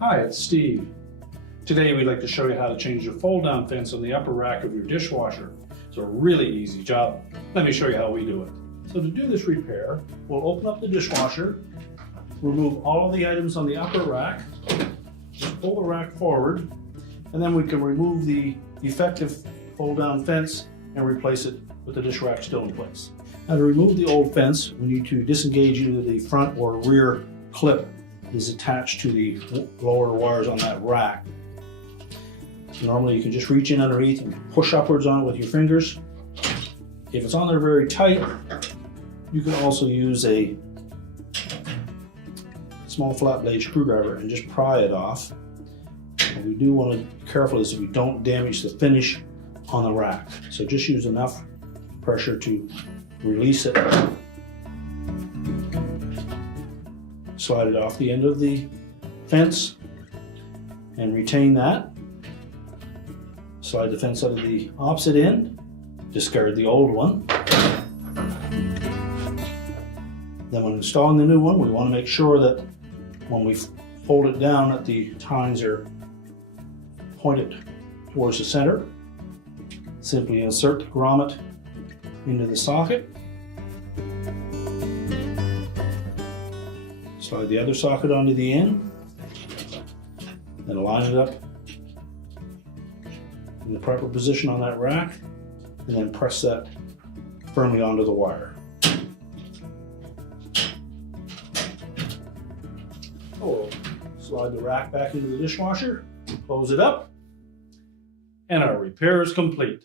Hi, it's Steve. Today we'd like to show you how to change the fold-down fence on the upper rack of your dishwasher. It's a really easy job. Let me show you how we do it. So to do this repair, we'll open up the dishwasher, remove all of the items on the upper rack, just pull the rack forward, and then we can remove the defective fold-down fence and replace it with the dish rack still in place. Now to remove the old fence, we need to disengage either the front or rear clip is attached to the lower wires on that rack. So normally you can just reach in underneath and push upwards on it with your fingers. If it's on there very tight, you can also use a small flat blade screwdriver and just pry it off. And we do want to be careful as we don't damage the finish on the rack. So just use enough pressure to release it. Slide it off the end of the fence and retain that. Slide the fence out of the opposite end, discard the old one. Then when installing the new one, we want to make sure that when we fold it down that the tines are pointed towards the center. Simply insert the grommet into the socket. Slide the other socket onto the end, then line it up in the proper position on that rack, and then press that firmly onto the wire. We'll slide the rack back into the dishwasher, close it up, and our repair is complete.